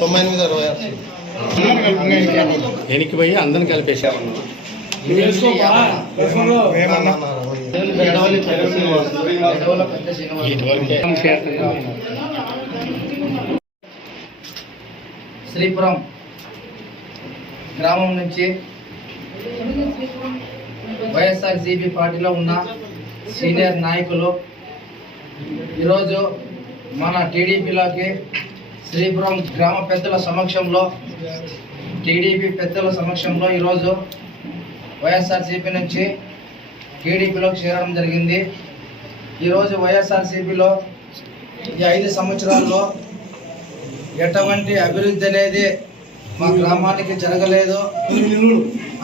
తొంభై ఎనిమిది అరవై ఆరు పోయి అందరిని కలిపేసాము శ్రీపురం గ్రామం నుంచి వైఎస్ఆర్సీపీ పార్టీలో ఉన్న సీనియర్ నాయకులు ఈరోజు మన టీడీపీలోకి శ్రీపురం గ్రామ పెద్దల సమక్షంలో టీడీపీ పెద్దల సమక్షంలో ఈరోజు వైఎస్ఆర్సీపీ నుంచి టీడీపీలోకి చేరడం జరిగింది. ఈరోజు వైఎస్ఆర్సీపీలో ఈ ఐదు సంవత్సరాల్లో ఎటువంటి అభివృద్ధి అనేది మా గ్రామానికి జరగలేదు.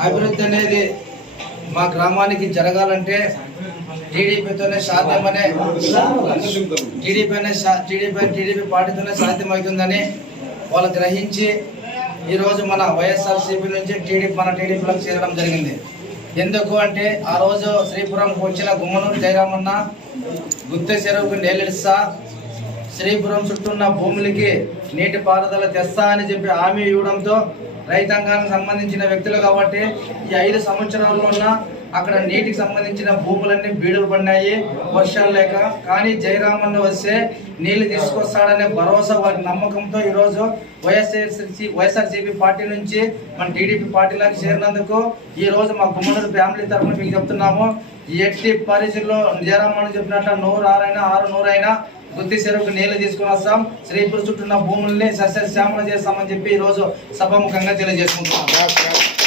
అభివృద్ధి అనేది మా గ్రామానికి జరగాలంటే టీడీపీతోనే సాధ్యమనే టీడీపీనే టీడీపీ టీడీపీ పార్టీతోనే సాధ్యమవుతుందని వాళ్ళు గ్రహించి ఈరోజు మన వైఎస్ఆర్సీపీ నుంచి టీడీపీ మన టీడీపీలోకి చేరడం జరిగింది. ఎందుకు అంటే ఆ రోజు శ్రీపురంకు వచ్చిన గుమ్మనూరు జయరామన్న గుత్తే చెరువుకు నేలిస్తా శ్రీపురం చుట్టూ ఉన్న భూములకి నీటి పారుదల తెస్తా అని చెప్పి హామీ ఇవ్వడంతో రైతాంగానికి సంబంధించిన వ్యక్తులు కాబట్టి ఈ ఐదు సంవత్సరాల్లోన ఉన్న అక్కడ నీటికి సంబంధించిన భూములన్నీ బీడులు పడినాయి వర్షాలు లేక. కానీ జయరామన్న వస్తే నీళ్ళు తీసుకొస్తాడనే భరోసా వారి నమ్మకంతో ఈరోజు వైఎస్ఆర్సీ వైఎస్ఆర్సీపీ పార్టీ నుంచి మన టీడీపీ పార్టీలోకి చేరినందుకు ఈ రోజు మా గుమ్మనూరు ఫ్యామిలీ తరఫున మీకు చెప్తున్నాము. ఎట్టి పరిస్థితుల్లో జయరామన్న చెప్పినట్లు నూరు ఆరైనా ఆరు నూరైనా గుత్తి చెరువుకు నీళ్ళు తీసుకుని వస్తాం. శ్రీపురు చుట్టూ ఉన్న భూముల్ని సస్యశ్యామలు చేస్తామని చెప్పి ఈరోజు రోజు సభాముఖంగా తెలియజేసుకుంటున్నాం.